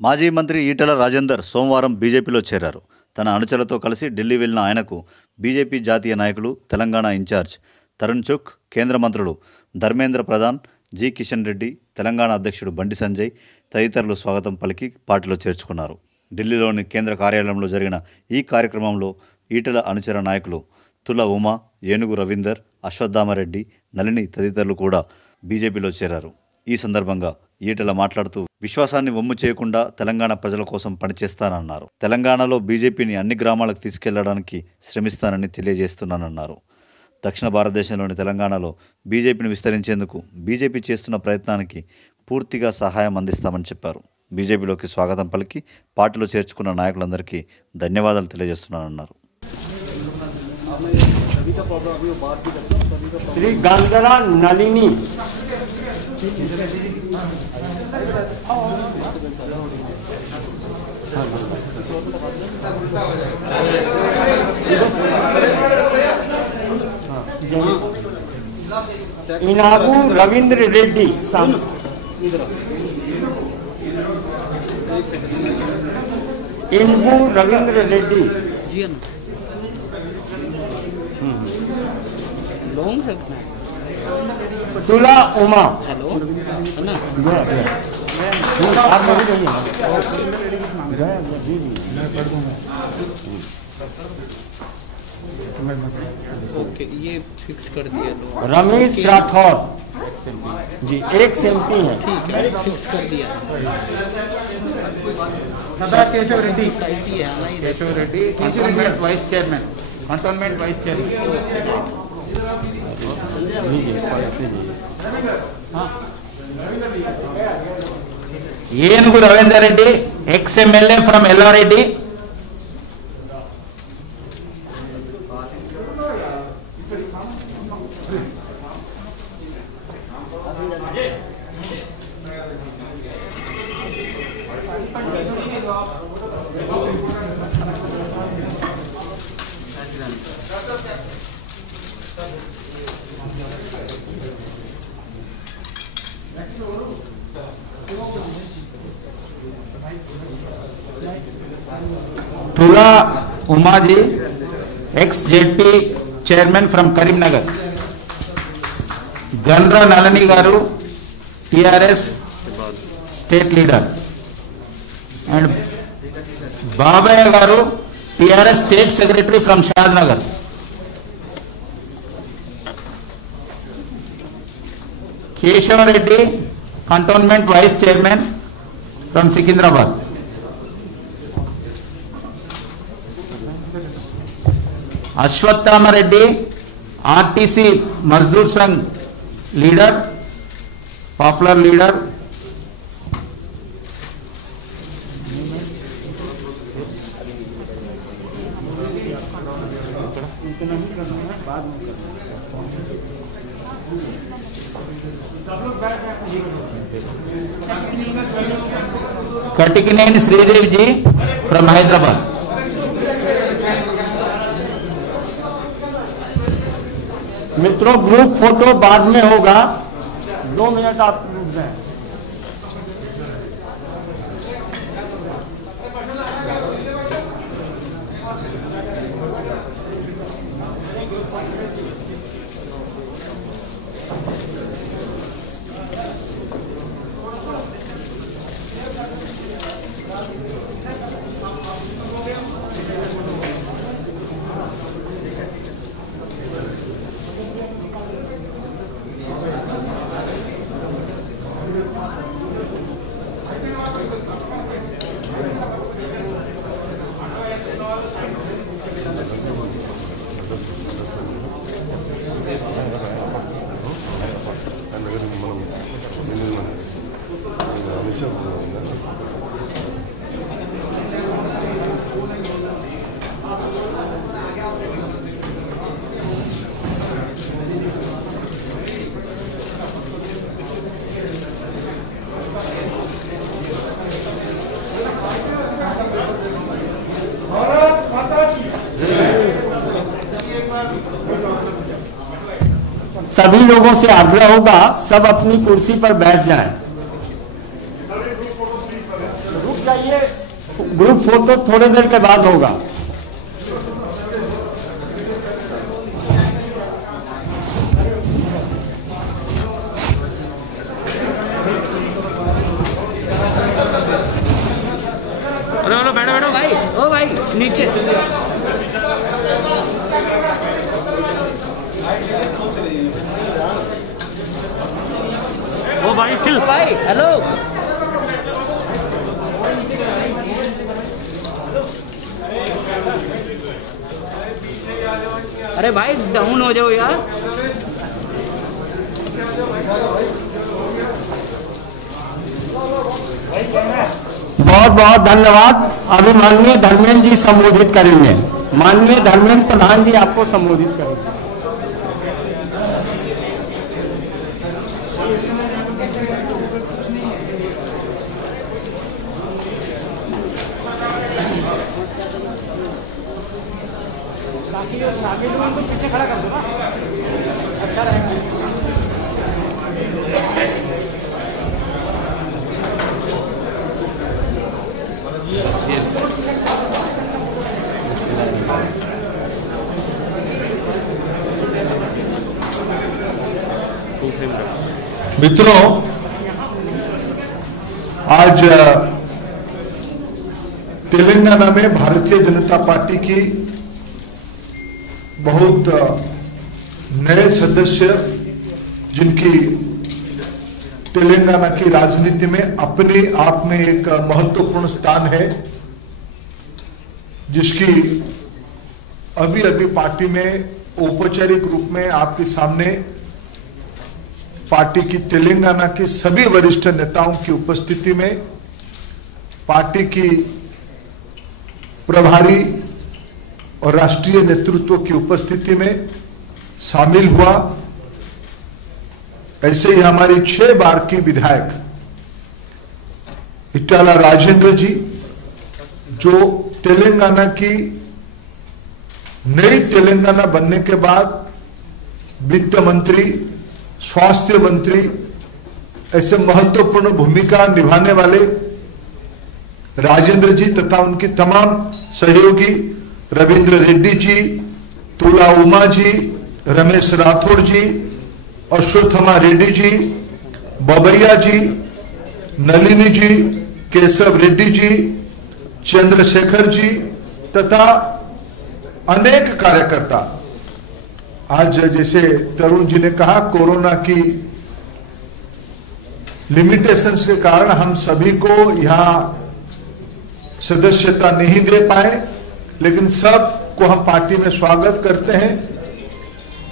మాజీ మంత్రి ఈటెల రాజేందర్ సోమవారం బీజేపీలో చేరారు. తన అనుచరులతో కలిసి ఢిల్లీ వెళ్లిన ఆయనకు బీజేపీ జాతీయ నాయకులు, తెలంగాణ ఇన్ఛార్జ్ తరుణ్ చుక్, కేంద్ర మంత్రులు ధర్మేంద్ర ప్రధాన్, జి కిషన్ రెడ్డి, తెలంగాణ అధ్యక్షుడు బండి సంజయ్ తదితరులు స్వాగతం పలికి పార్టీలో చేర్చుకున్నారు. ఢిల్లీలోని కేంద్ర కార్యాలయంలో జరిగిన ఈ కార్యక్రమంలో ఈటెల అనుచర నాయకులు తుల ఉమా, ఏనుగు రవీందర్, అశ్వత్థామరెడ్డి, నళిని తదితరులు కూడా బీజేపీలో చేరారు. ఈ సందర్భంగా ఈటెల మాట్లాడుతూ విశ్వాసాన్ని వమ్ము చేయకుండా తెలంగాణ ప్రజల కోసం పనిచేస్తానన్నారు. తెలంగాణలో బీజేపీని అన్ని గ్రామాలకు తీసుకెళ్లడానికి శ్రమిస్తానని తెలియజేస్తున్నానన్నారు. దక్షిణ భారతదేశంలోని తెలంగాణలో బీజేపీని విస్తరించేందుకు బీజేపీ చేస్తున్న ప్రయత్నానికి పూర్తిగా సహాయం అందిస్తామని చెప్పారు. బీజేపీలోకి స్వాగతం పలికి పార్టీలో చేర్చుకున్న నాయకులందరికీ ధన్యవాదాలు తెలియజేస్తున్నానన్నారు. श्री गंगरा नलिनी इनागू रविंद्र रेड्डी इनगू रविंद्र रेड्डी तुला उमा ओके, ये फिक्स कर दिया लो। रमेश राठौर जी एक एमपी है, ठीक है, फिक्स कर दिया। Keshav Reddy, Keshav Reddy cantonment vice chairman, cantonment vice chairman. Enugu Ravinder Reddy, ex MLA from Yellareddy. Tula Uma ji, ex ZP chairman from Karimnagar. Gandra Nalini garu, TRS state leader. And Babaiah garu, TRS state secretary from Shadnagar. Keshav Reddy, cantonment vice chairman from Secunderabad. Ashwatthama Reddy, RTC Mazdoor Sangh leader, popular leader. Katikaneni Sridev ji from Hyderabad. मित्रों group photo बाद में होगा, 2 minute आप रुक जाएं। सभी लोगों से आग्रह होगा सब अपनी कुर्सी पर बैठ जाएं। रुक ग्रुप फोटो थोड़ी देर के बाद होगा। हेलो बैठो बैठो भाई, ओ भाई नीचे। ओ भाई चिल। भाई हेलो। अरे भाई डाउन हो जाओ यार। बहुत बहुत धन्यवाद। अभी माननीय धर्मेंद्र जी संबोधित करेंगे। माननीय धर्मेंद्र प्रधान जी आपको संबोधित करेंगे। पीछे खड़ा कर दो ना, अच्छा रहेगा। मित्रों, आज तेलंगाना में भारतीय जनता पार्टी की बहुत नए सदस्य, जिनकी तेलंगाना की राजनीति में अपने आप में एक महत्वपूर्ण स्थान है, जिसकी अभी अभी पार्टी में औपचारिक रूप में आपके सामने पार्टी की तेलंगाना के सभी वरिष्ठ नेताओं की उपस्थिति में पार्टी की प्रभारी और राष्ट्रीय नेतृत्व की उपस्थिति में शामिल हुआ। ऐसे ही हमारी 6 बार की विधायक इटाला राजेंद्र जी, जो तेलंगाना की नई तेलंगाना बनने के बाद वित्त मंत्री, स्वास्थ्य मंत्री ऐसे महत्वपूर्ण भूमिका निभाने वाले राजेंद्र जी तथा उनकी तमाम सहयोगी रविंद्र रेड्डी जी, तुला उमा जी, रमेश राठौड़ जी, अश्वत्थमा रेड्डी जी, बबैया जी, नलिनी जी, केशव रेड्डी जी, चंद्रशेखर जी तथा अनेक कार्यकर्ता। आज जैसे तरुण जी ने कहा, कोरोना की लिमिटेशंस के कारण हम सभी को यहां सदस्यता नहीं दे पाए, लेकिन सबको हम पार्टी में स्वागत करते हैं।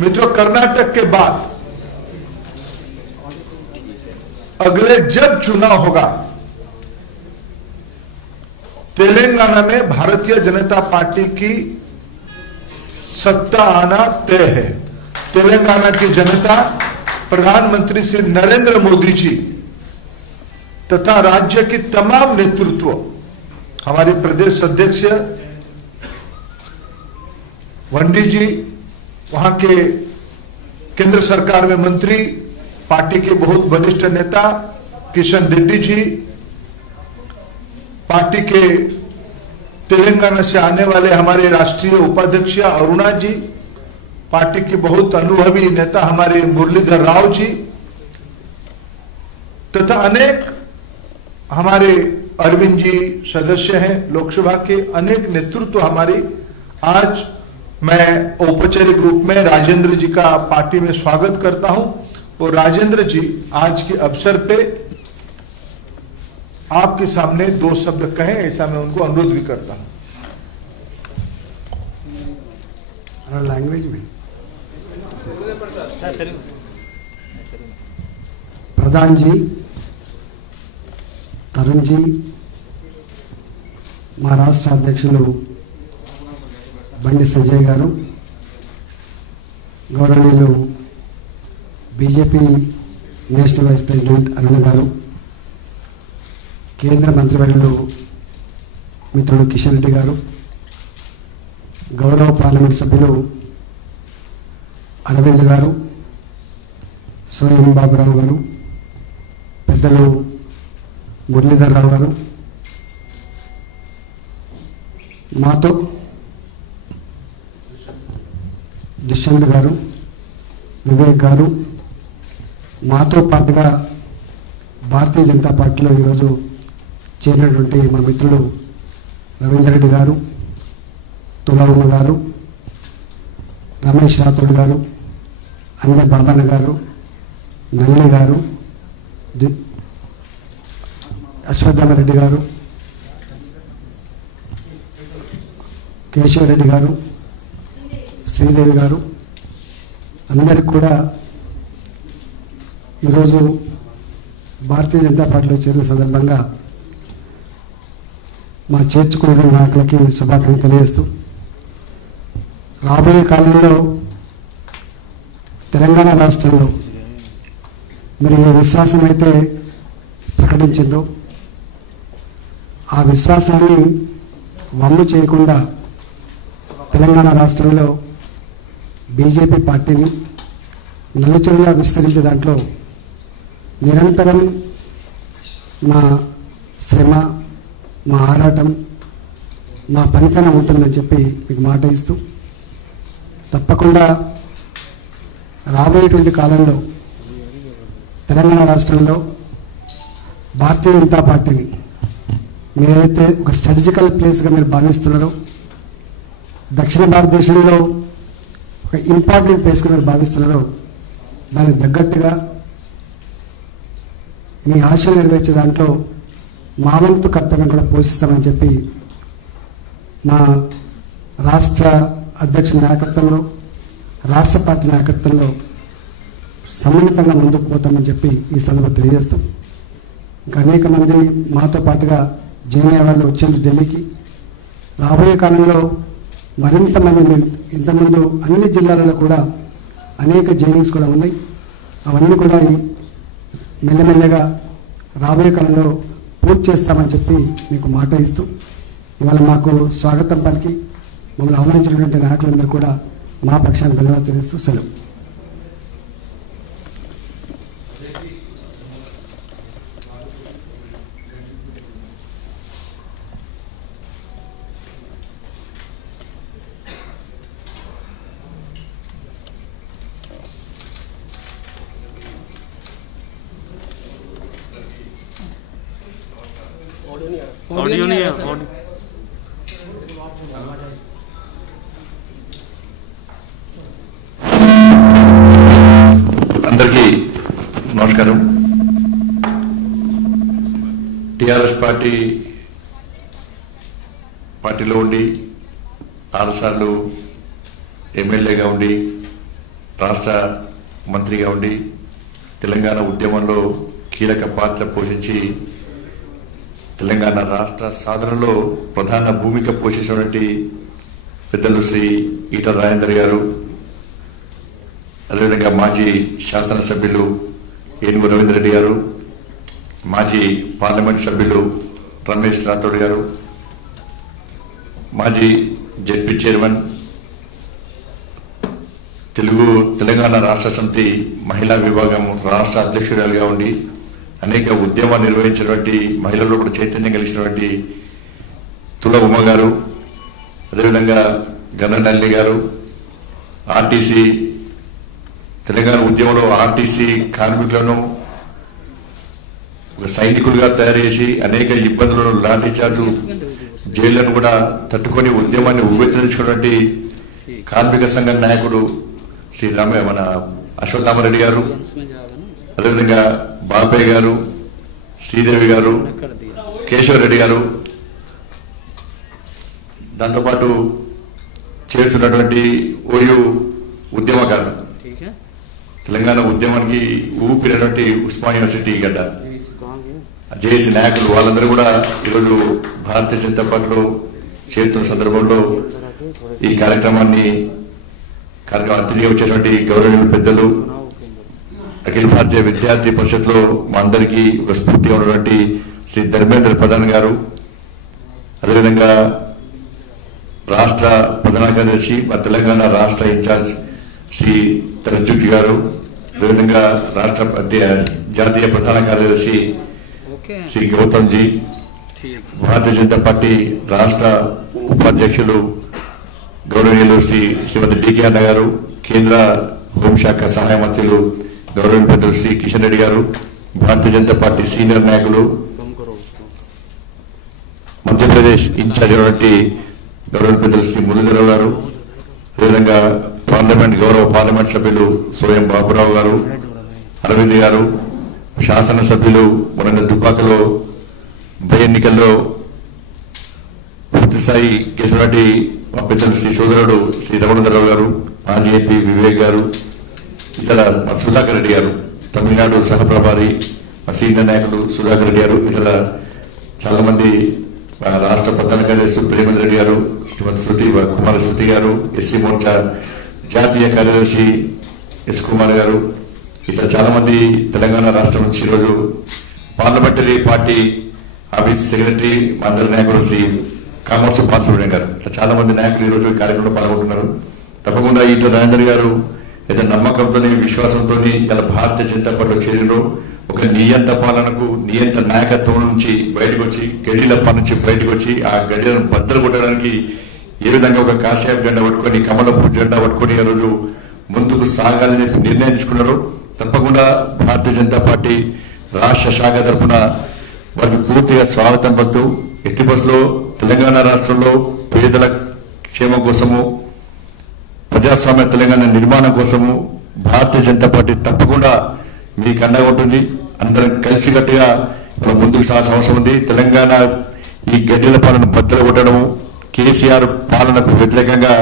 मित्रों, कर्नाटक के बाद अगले जब चुनाव होगा, तेलंगाना में भारतीय जनता पार्टी की सत्ता आना तय है। तेलंगाना की जनता प्रधानमंत्री श्री नरेंद्र मोदी जी तथा राज्य की तमाम नेतृत्व, हमारे प्रदेश अध्यक्ष वंडी जी, वहां के केंद्र सरकार में मंत्री, पार्टी के बहुत वरिष्ठ नेता किशन रेड्डी जी, पार्टी के तेलंगाना से आने वाले हमारे राष्ट्रीय उपाध्यक्ष अरुणा जी, पार्टी के बहुत अनुभवी नेता हमारे मुरलीधर राव जी तथा अनेक हमारे अरविंद जी सदस्य हैं लोकसभा के, अनेक नेतृत्व हमारी। आज मैं औपचारिक रूप में राजेंद्र जी का पार्टी में स्वागत करता हूं और राजेंद्र जी आज के अवसर पे आपके सामने 2 शब्द कहें, ऐसा मैं उनको अनुरोध भी करता हूं। लैंग्वेज में प्रधान जी, तरुण जी, మా రాష్ట్ర అధ్యక్షులు బండి సంజయ్ గారు, గౌరవనీయులు బీజేపీ నేషనల్ వైస్ ప్రెసిడెంట్ అరుణ గారు, కేంద్ర మంత్రివర్యులు మిత్రుడు కిషన్ రెడ్డి గారు, గౌరవ పార్లమెంట్ సభ్యులు అరవింద్ గారు, సోయం బాబురావు గారు, పెద్దలు మురళీధర్ రావు గారు, మాతో దుష్యంత్ గారు, వివేక్ గారు, మాతో పాటుగా భారతీయ జనతా పార్టీలో ఈరోజు చేరినటువంటి మా మిత్రులు రవీందర్ రెడ్డి గారు, తులవమ్మ గారు, రమేష్ రాథోడ్ గారు, అందర్ బాబన్న గారు, నల్లి గారు, అశ్వత్థామరెడ్డి గారు, కేశవరెడ్డి గారు, శ్రీదేవి గారు, అందరికి కూడా ఈరోజు భారతీయ జనతా పార్టీలో చేరిన సందర్భంగా మా చేర్చుకున్న నాయకులకి శుభాకాంక్షలు తెలియజేస్తూ, రాబోయే కాలంలో తెలంగాణ రాష్ట్రంలో మరి ఏ విశ్వాసం అయితే ప్రకటించిందో ఆ విశ్వాసాన్ని వమ్ము చేయకుండా తెలంగాణ రాష్ట్రంలో బీజేపీ పార్టీని నలుచెరువుగా విస్తరించే దాంట్లో నిరంతరం మా శ్రమ, మా ఆరాటం, మా పనితనం ఉంటుందని చెప్పి మీకు మాట ఇస్తూ, తప్పకుండా రాబోయేటువంటి కాలంలో తెలంగాణ రాష్ట్రంలో భారతీయ జనతా పార్టీని మీరైతే ఒక స్ట్రాటజికల్ ప్లేస్గా మీరు భావిస్తున్నారో, దక్షిణ భారతదేశంలో ఒక ఇంపార్టెంట్ ప్లేస్గా మీరు భావిస్తున్నారో, దానికి తగ్గట్టుగా మీ ఆశలు నెరవేర్చే దాంట్లో మా వంతు కర్తవ్యం కూడా పోషిస్తామని చెప్పి మా రాష్ట్ర అధ్యక్షుల నాయకత్వంలో, రాష్ట్ర పార్టీ నాయకత్వంలో సమ్మిళితంగా ముందుకు పోతామని చెప్పి ఈ సందర్భంగా తెలియజేస్తాం. ఇంకా అనేక మంది మాతో పాటుగా జాయిన్ అయ్యే వాళ్ళు వచ్చేందుకు ఢిల్లీకి. రాబోయే కాలంలో మరింత మంది, ఇంతకుముందు అన్ని జిల్లాలలో కూడా అనేక జైనింగ్స్ కూడా ఉన్నాయి. అవన్నీ కూడా మెల్లమెల్లగా రాబోయే కాలంలో పూర్తి చేస్తామని చెప్పి మీకు మాట ఇస్తూ, ఇవాళ మాకు స్వాగతం పలికి మమ్మల్ని ఆహ్వానించినటువంటి నాయకులందరూ కూడా మా పక్షాన్ని ధన్యవాదాలు తెలియజేస్తూ సెలవు. ऑडियो नहीं है, ऑडियो అందరికీ నమస్కారం. టిఆర్ఎస్ పార్టీలో ఉండి 6 సార్లు ఎమ్మెల్యేగా ఉండి రాష్ట్ర మంత్రిగా ఉండి తెలంగాణ ఉద్యమంలో కీలక పాత్ర పోషించి తెలంగాణ రాష్ట్ర సాధనలో ప్రధాన భూమిక పోషించినటువంటి పెద్దలు శ్రీ ఈటల రాజేందర్ గారు, అదేవిధంగా మాజీ శాసనసభ్యులు ఏనుగు రవీందర్ రెడ్డి గారు, మాజీ పార్లమెంట్ సభ్యులు రమేష్ రాథోడ్ గారు, మాజీ జెడ్పీ చైర్మన్, తెలంగాణ రాష్ట్ర సమితి మహిళా విభాగం రాష్ట్ర అధ్యక్షురాలుగా ఉండి అనేక ఉద్యమాలు నిర్వహించినటువంటి, మహిళల్లో కూడా చైతన్యం కలిగినటువంటి తుల ఉమ్మ గారు, అదేవిధంగా గన్ననల్లి గారు, ఆర్టీసీ తెలంగాణ ఉద్యమంలో ఆర్టీసీ కార్మికులను ఒక సైనికులుగా తయారు చేసి అనేక ఇబ్బందులను, లాఠీ చార్జు, జైళ్లను కూడా తట్టుకొని ఉద్యమాన్ని ఉవ్వెత్తించుకున్నటువంటి కార్మిక సంఘ నాయకుడు శ్రీ మన అశ్వత్థామరెడ్డి గారు, అదేవిధంగా బాపయ్య గారు, శ్రీదేవి గారు, కేశవరెడ్డి గారు, దాంతోపాటు చేరుతున్నటువంటి ఓయూ ఉద్యమకారు, తెలంగాణ ఉద్యమానికి ఊపినటువంటి ఉస్మానియా యూనివర్సిటీ గడ్డ జేఏసీ నాయకులు, వాళ్ళందరూ కూడా ఈరోజు భారతీయ జనతా పార్టీలో చేరుతున్న సందర్భంలో ఈ కార్యక్రమాన్ని అతిథిగా వచ్చేటువంటి గౌరవనీయులు పెద్దలు, అఖిల భారతీయ విద్యార్థి పరిషత్లో మా అందరికీ ఒక స్ఫూర్తిగా ఉన్నటువంటి శ్రీ ధర్మేంద్ర ప్రధాన్ గారు, అదేవిధంగా రాష్ట్ర ప్రధాన కార్యదర్శి, మా తెలంగాణ రాష్ట్ర ఇన్ఛార్జ్ శ్రీ తరజుకి గారు, అదేవిధంగా రాష్ట్ర జాతీయ ప్రధాన కార్యదర్శి శ్రీ గౌతమ్ జీ, భారతీయ జనతా పార్టీ రాష్ట్ర ఉపాధ్యక్షులు గౌరవనీయులు శ్రీమతి డికే అన్న గారు, కేంద్ర హోంశాఖ సహాయ మంత్రులు గౌరవనీయులు పెద్దలు శ్రీ కిషన్ రెడ్డి గారు, భారతీయ జనతా పార్టీ సీనియర్ నాయకులు, మధ్యప్రదేశ్ ఇన్ఛార్జ్ అయినటువంటి గౌరవ పెద్దలు శ్రీ మురళీధరరావు గారు, అదేవిధంగా గౌరవ పార్లమెంట్ సభ్యులు సోయం బాబురావు గారు, అరవింద్ గారు, శాసనసభ్యులు మొన్న దుబ్బాకలో ఉప ఎన్నికల్లో పూర్తిస్థాయి గెలిచినటువంటి మా పెద్దలు శ్రీ సోదరుడు శ్రీ రమణధరరావు గారు, మాజీ ఎంపీ వివేక్ గారు, ఇతర సుధాకర్ రెడ్డి గారు, తమిళనాడు సహప్రభారి మా సీనియర్ నాయకులు సుధాకర్ రెడ్డి గారు, ఇతర చాలా మంది రాష్ట్ర ప్రధాన కార్యదర్శి ప్రేమేంద్ర రెడ్డి గారు, శ్రీమతి కుమార శృతి గారు, ఎస్సీ మోర్చా జాతీయ కార్యదర్శి ఎస్ కుమార్ గారు, ఇతర చాలా మంది తెలంగాణ రాష్ట్రం నుంచి ఈరోజు పార్లమెంటరీ పార్టీ ఆఫీస్ సెక్రటరీ మా అందరి నాయకులు శ్రీ కామర్స్ బాలసుబ్రహ్మణ్యం గారు, చాలా మంది నాయకులు ఈరోజు ఈ కార్యక్రమంలో పాల్గొంటున్నారు. తప్పకుండా ఈటల రాజేందర్ గారు ఏదో నమ్మకంతో విశ్వాసంతో ఇలా భారతీయ జనతా పార్టీలో చేరినో ఒక నియంత పాలనకు నియంత నాయకత్వం నుంచి బయటకు వచ్చి గడిల పాలన నుంచి బయటకు వచ్చి ఆ గడిలను బద్దలు కొట్టడానికి ఏ విధంగా ఒక కాషాయ జెండా పట్టుకొని కమలపు జెండా పట్టుకొని ఈ రోజు ముందుకు సాగాలని నిర్ణయం తీసుకున్నారు. తప్పకుండా భారతీయ జనతా పార్టీ రాష్ట్ర శాఖ తరఫున వారికి పూర్తిగా స్వాగతం పలుకుతూ ఎట్టి బస్సులో తెలంగాణ రాష్ట్రంలో పేదల క్షేమం కోసము ప్రజాస్వామ్య తెలంగాణ నిర్మాణం కోసము భారతీయ జనతా పార్టీ తప్పకుండా మీకు అండగా ఉంటుంది. అందరం కలిసికట్టుగా మనం ముందుకు సాగాల్సిన అవసరం ఉంది. తెలంగాణ ఈ గడ్డెల పాలన బద్దలు కొట్టడము, కేసీఆర్ పాలనకు వ్యతిరేకంగా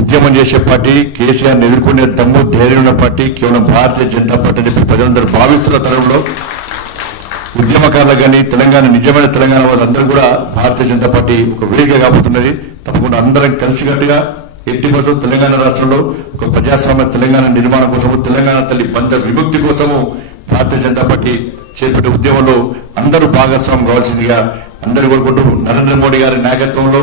ఉద్యమం చేసే పార్టీ, కేసీఆర్ని ఎదుర్కొనే దమ్ము ధైర్యం ఉన్న పార్టీ కేవలం భారతీయ జనతా పార్టీ అని ప్రజలందరూ భావిస్తున్న తరంలో ఉద్యమకారులు కానీ తెలంగాణ నిజమైన తెలంగాణ వాళ్ళందరూ కూడా భారతీయ జనతా పార్టీ ఒక వేదిక కాబోతున్నది. తప్పకుండా అందరం కలిసికట్టుగా ఎట్టి బస్సు తెలంగాణ రాష్ట్రంలో ఒక ప్రజాస్వామ్య తెలంగాణ నిర్మాణం కోసము, తెలంగాణ తల్లి బంధ విముక్తి కోసము భారతీయ జనతా పార్టీ చేపట్టే ఉద్యమంలో అందరూ భాగస్వామ్యం కావాల్సిందిగా అందరూ కోరుకుంటూ నరేంద్ర మోడీ గారి నాయకత్వంలో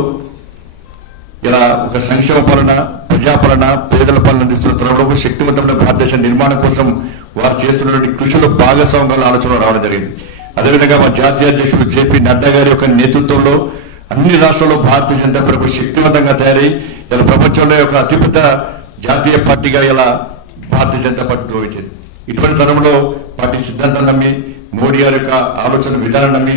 ఇలా ఒక సంక్షేమ పాలన, ప్రజాపాలన, పేదల పాలన అందిస్తున్న తరంలో ఒక శక్తివంతమైన భారతదేశ నిర్మాణం కోసం వారు చేస్తున్నటువంటి కృషిలో భాగస్వామ్యాల ఆలోచన రావడం జరిగింది. అదేవిధంగా మా జాతీయ అధ్యక్షుడు జేపీ నడ్డా గారి యొక్క నేతృత్వంలో అన్ని రాష్ట్రాల్లో భారతీయ జనతా పార్టీ శక్తివంతంగా తయారై ఇలా ప్రపంచంలో ఒక అతిపెద్ద జాతీయ పార్టీగా ఇలా భారతీయ జనతా పార్టీ గౌరవించింది. ఇటువంటి తరంలో పార్టీ సిద్ధాంతాన్ని నమ్మి, మోడీ గారి యొక్క ఆలోచన విధానం నమ్మి,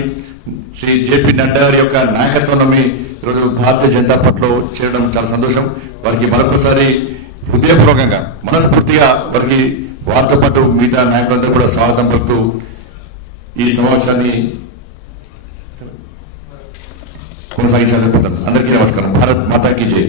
శ్రీ జేపీ నడ్డా గారి యొక్క నాయకత్వం నమ్మి ఈరోజు భారతీయ జనతా పార్టీలో చేరడం చాలా సంతోషం. వారికి మరొకసారి హృదయపూర్వకంగా మనస్ఫూర్తిగా వారికి వారితో పాటు మిగతా నాయకులందరూ కూడా స్వాగతం పలుకుతూ ఈ సమావేశాన్ని కొనసాగించాలనుకుంటున్నాను. అందరికీ నమస్కారం. భారత్ మాతాకి జై.